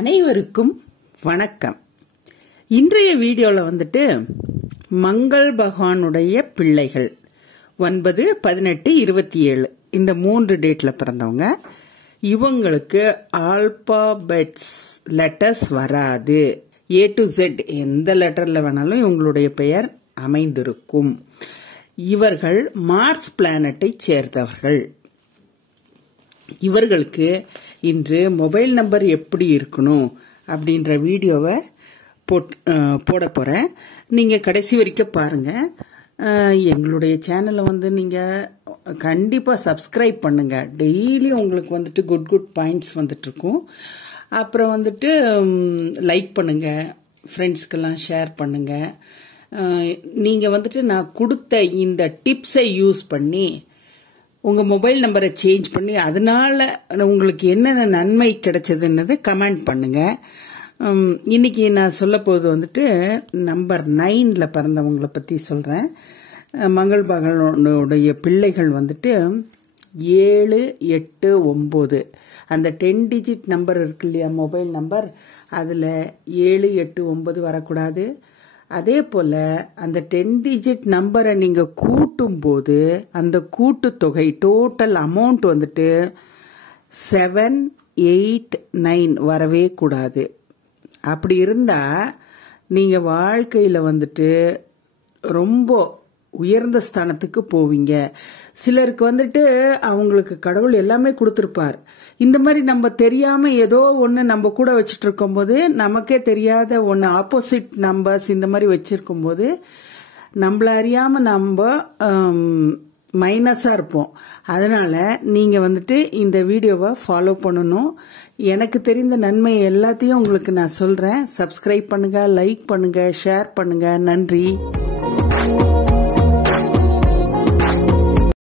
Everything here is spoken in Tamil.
அனைவருக்கும் வணக்கம். இன்றைய வீடியோல வந்துட்டு மங்கள் பகவானுடைய பிள்ளைகள் 9, 18, 27 இந்த 3 டேட்ல பிறந்தவங்க. இவங்களுக்கு ஆல்பாபெட்ஸ் லெட்டர்ஸ் வராது. A to Z எந்த லெட்டர்ல வேணாலும் இவங்களுடைய பெயர் அமைந்திருக்கும். இவர்கள் மார்ஸ் பிளானட்டை சேர்ந்தவர்கள். இவர்களுக்கு இன்று மொபைல் நம்பர் எப்படி இருக்கணும் அப்படின்ற வீடியோவை போட போறேன். நீங்க கடைசி வரைக்கும் பாருங்க. எங்களுடைய சேனலை நீங்க கண்டிப்பா சப்ஸ்கிரைப் பண்ணுங்க. டெய்லி உங்களுக்கு குட் பாயிண்ட்ஸ் வந்துட்டு இருக்கும். அப்புறம் லைக் பண்ணுங்க, ஃப்ரெண்ட்ஸ்க்கெல்லாம் ஷேர் பண்ணுங்க. நீங்க நான் கொடுத்த இந்த டிப்ஸை யூஸ் பண்ணி உங்க மொபைல் நம்பரை சேஞ்ச் பண்ணி அதனால உங்களுக்கு என்னென்ன நன்மை கிடைச்சதுன்னு கமெண்ட் பண்ணுங்க. இன்னைக்கு நான் சொல்ல போது நம்பர் 9ல பிறந்தவங்களை பத்தி சொல்றேன். மங்கள் பகவானுடைய பிள்ளைகள் 7, 8, 9 அந்த 10 டிஜிட் நம்பர் இருக்கு இல்லையா, மொபைல் நம்பர், அதுல 7, 8, 9 வரக்கூடாது. அதே போல அந்த 10 டிஜிட் நம்பரை நீங்க கூட்டும் போது அந்த கூட்டு தொகை டோட்டல் அமௌண்ட் 7, 8, 9 வரவே கூடாது. அப்படி இருந்தா நீங்க வாழ்க்கையில ரொம்ப உயர்ந்த ஸ்தானத்துக்கு போவீங்க. சிலருக்கு அவங்களுக்கு கடவுள் எல்லாமே கொடுத்திருப்பார். இந்த மாதிரி நம்ம தெரியாம ஏதோ ஒண்ணு நம்ம கூட வச்சிட்டு இருக்கும் போது, நமக்கே தெரியாத ஒண்ணு ஆப்போசிட் நம்பர்ஸ் இந்த மாதிரி வச்சிருக்கும் போது நம்மள அறியாம நம்ம மைனஸா இருப்போம். அதனால நீங்க இந்த வீடியோவை ஃபாலோ பண்ணணும். எனக்கு தெரிந்த நன்மை எல்லாத்தையும் உங்களுக்கு நான் சொல்றேன். சப்ஸ்கிரைப் பண்ணுங்க, லைக் பண்ணுங்க, ஷேர் பண்ணுங்க. நன்றி.